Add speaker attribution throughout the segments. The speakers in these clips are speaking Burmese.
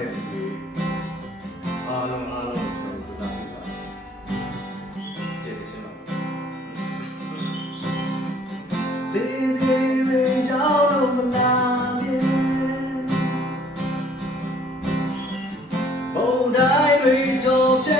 Speaker 1: တဲ့လူတွေအားလုံးအားလုံးကျွန်တော်ပူဇော်ပေးပါတယ်ကျေးဇူးရှင်ပါ Baby ရေရောက်လို့မလား Bầu đái lụy cho phép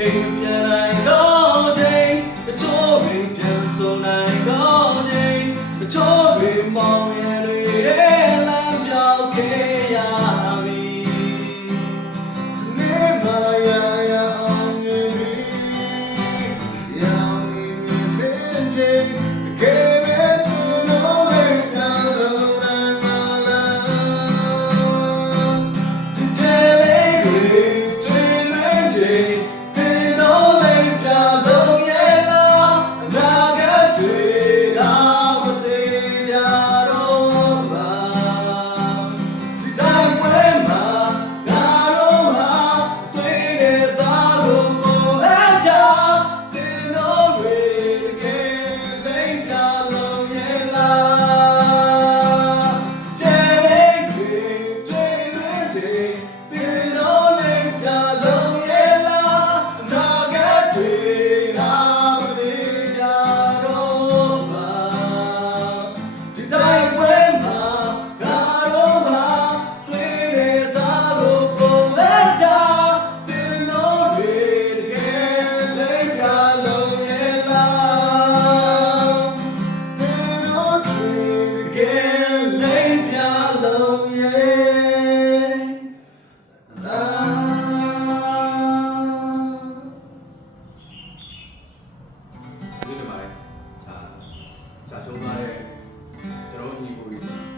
Speaker 1: အိမ်ပြန်